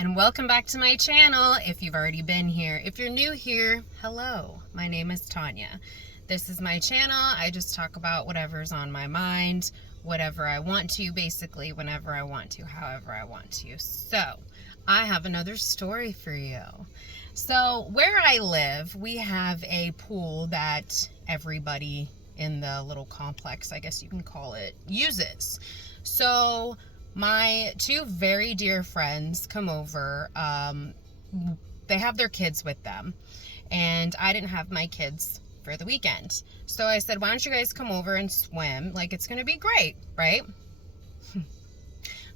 and welcome back to my channel if you've already been here. If you're new here, hello, my name is Tanya. This is my channel. I just talk about whatever's on my mind, whatever I want to, basically whenever I want to, however I want to. So I have another story for you. So where I live, we have a pool that everybody in the little complex, I guess you can call it, uses. So my two very dear friends come over. They have their kids with them, and I didn't have my kids for the weekend. So I said, why don't you guys come over and swim? Like, it's gonna be great, right?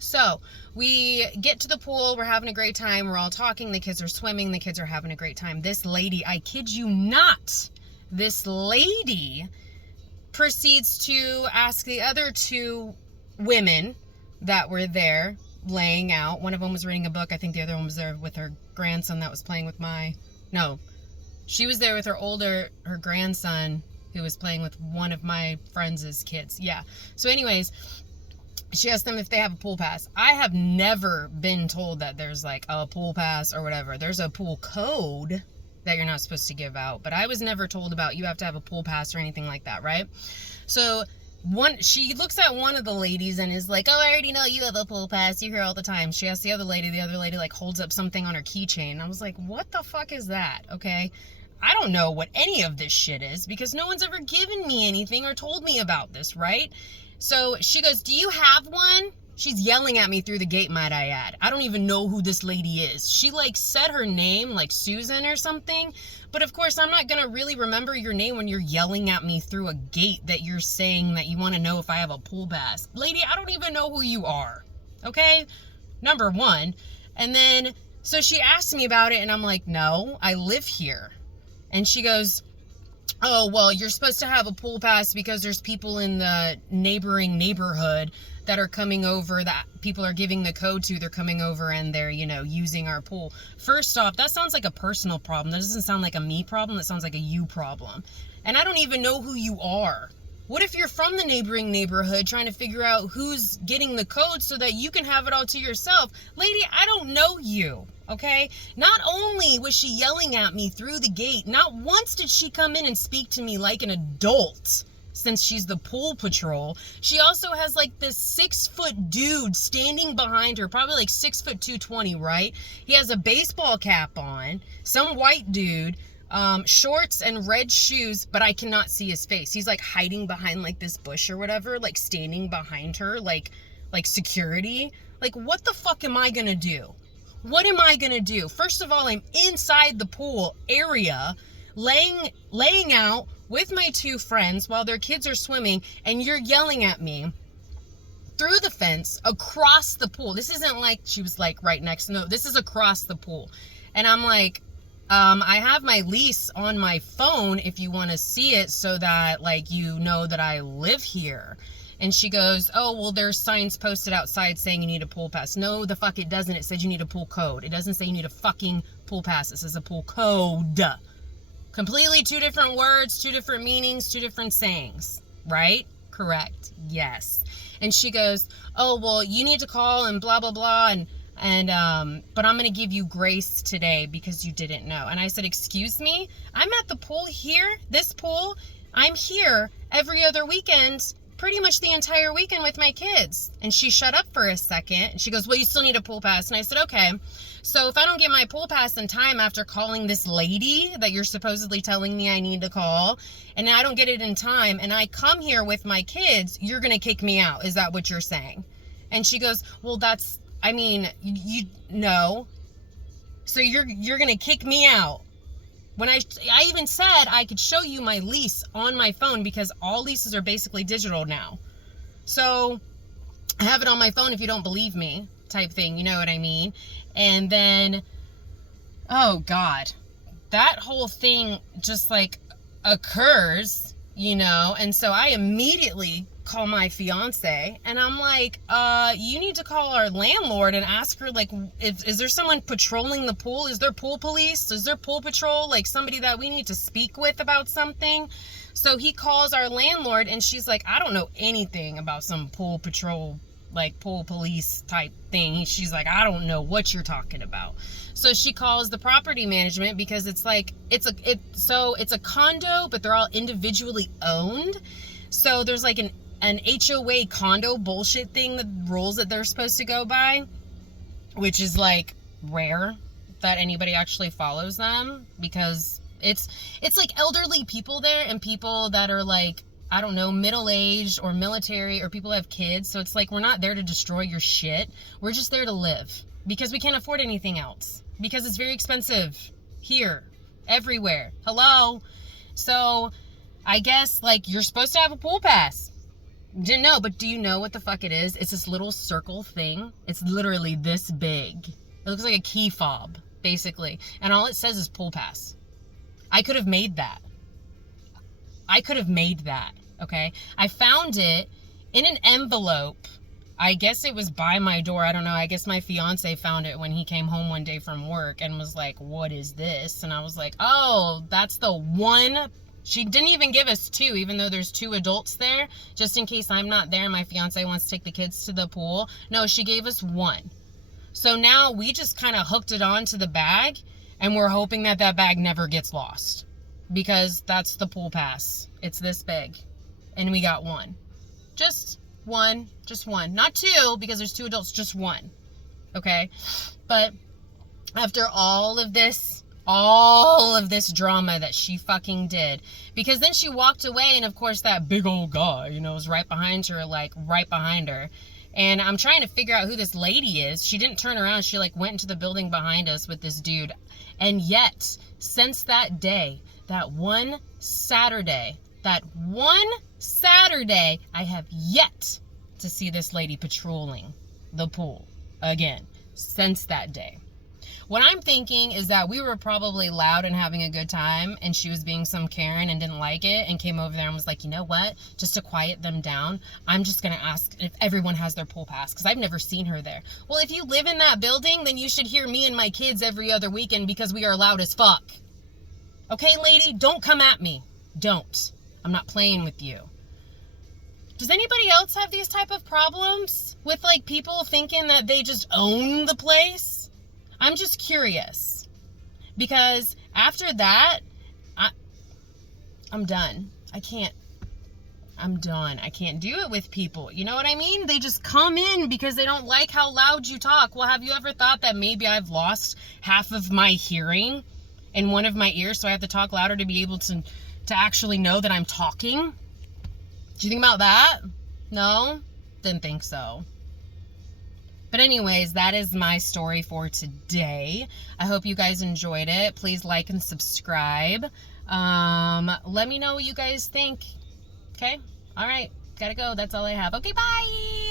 So we get to the pool, we're having a great time, we're all talking, the kids are swimming, the kids are having a great time. This lady, I kid you not, this lady proceeds to ask the other two women that were there laying out. One of them was reading a book. I think the other one was there with her grandson that was playing with she was there with her grandson who was playing with one of my friends' kids. Yeah. So anyways, she asked them if they have a pool pass. I have never been told that there's like a pool pass or whatever. There's a pool code that you're not supposed to give out, but I was never told about you have to have a pool pass or anything like that, right? So she looks at one of the ladies and is like, oh, I already know you have a pool pass. You're here all the time. She asks the other lady like holds up something on her keychain. I was like, what the fuck is that? Okay. I don't know what any of this shit is because no one's ever given me anything or told me about this, right? So she goes, do you have one? She's yelling at me through the gate, might I add. I don't even know who this lady is. She like said her name, like Susan or something. But of course, I'm not gonna really remember your name when you're yelling at me through a gate that you're saying that you wanna know if I have a pool pass. Lady, I don't even know who you are, okay? Number one. And then, so she asked me about it and I'm like, no, I live here. And she goes, oh, well, you're supposed to have a pool pass because there's people in the neighboring neighborhood that are coming over, that people are giving the code to. They're coming over and they're, using our pool. First off, that sounds like a personal problem. That doesn't sound like a me problem. That sounds like a you problem. And I don't even know who you are. What if you're from the neighboring neighborhood trying to figure out who's getting the code so that you can have it all to yourself? Lady, I don't know you, okay? Not only was she yelling at me through the gate, not once did she come in and speak to me like an adult. Since she's the pool patrol, she also has like this 6-foot dude standing behind her, probably like 6'2", 220, right? He has a baseball cap on, some white dude, shorts and red shoes, but I cannot see his face. He's like hiding behind like this bush or whatever, like standing behind her, like security. Like, what the fuck am I gonna do? What am I gonna do? First of all, I'm inside the pool area, laying out with my two friends while their kids are swimming, and you're yelling at me through the fence across the pool. This isn't like she was like right next. No, this is across the pool. And I'm like, I have my lease on my phone if you want to see it so that like you know that I live here. And she goes, oh, well, there's signs posted outside saying you need a pool pass. No, the fuck it doesn't. It says you need a pool code. It doesn't say you need a fucking pool pass. It says a pool code. Completely two different words, two different meanings, two different sayings, right? Correct. Yes. And she goes, oh, well, you need to call and blah, blah, blah. But I'm going to give you grace today because you didn't know. And I said, excuse me, I'm at the pool here, this pool. I'm here every other weekend, pretty much the entire weekend with my kids. And she shut up for a second and she goes, well, you still need a pool pass. And I said, okay. So if I don't get my pool pass in time after calling this lady that you're supposedly telling me I need to call, and I don't get it in time, and I come here with my kids, you're going to kick me out. Is that what you're saying? And she goes, well, you know. So you're going to kick me out. When I even said I could show you my lease on my phone because all leases are basically digital now. So I have it on my phone if you don't believe me, type thing, you know what I mean? And then, oh God, that whole thing just like occurs, and so I immediately call my fiance and I'm like, you need to call our landlord and ask her, like, is there someone patrolling the pool? Is there pool police? Is there pool patrol? Like somebody that we need to speak with about something? So he calls our landlord and she's like, I don't know anything about some pool patrol like pool police type thing. She's like, I don't know what you're talking about. So she calls the property management because it's like, it's a condo, but they're all individually owned. So there's like an HOA condo bullshit thing, the rules that they're supposed to go by, which is like rare that anybody actually follows them, because it's like elderly people there and people that are like, I don't know, middle-aged or military, or people have kids. So it's like, we're not there to destroy your shit. We're just there to live, because we can't afford anything else, because it's very expensive here, everywhere. Hello. So I guess like you're supposed to have a pool pass. Didn't know, but do you know what the fuck it is? It's this little circle thing. It's literally this big. It looks like a key fob, basically. And all it says is pool pass. I could have made that. Okay? I found it in an envelope. I guess it was by my door. I don't know. I guess my fiance found it when he came home one day from work and was like, what is this? And I was like, oh, that's the one. She didn't even give us two, even though there's 2 adults there, just in case I'm not there and my fiance wants to take the kids to the pool. No, she gave us 1. So now we just kind of hooked it onto the bag, and we're hoping that that bag never gets lost, because that's the pool pass. It's this big, and we got 1. Just one. Not 2, because there's 2 adults, just 1. Okay? But after all of this drama that she fucking did, because then she walked away, and of course that big old guy, you know, was right behind her. And I'm trying to figure out who this lady is. She didn't turn around. She like went into the building behind us with this dude. And yet, since that day, that one Saturday, I have yet to see this lady patrolling the pool again since that day. What I'm thinking is that we were probably loud and having a good time, and she was being some Karen and didn't like it and came over there and was like, you know what, just to quiet them down, I'm just going to ask if everyone has their pool pass, because I've never seen her there. Well, if you live in that building, then you should hear me and my kids every other weekend, because we are loud as fuck. Okay, lady, don't come at me. Don't. I'm not playing with you. Does anybody else have these type of problems with like people thinking that they just own the place? I'm just curious, because after that, I'm done. I'm done. I can't do it with people. You know what I mean? They just come in because they don't like how loud you talk. Well, have you ever thought that maybe I've lost half of my hearing in one of my ears, so I have to talk louder to be able to actually know that I'm talking? Do you think about that? No? Didn't think so. But anyways, that is my story for today. I hope you guys enjoyed it. Please like and subscribe. Let me know what you guys think. Okay? All right. Gotta go. That's all I have. Okay, bye.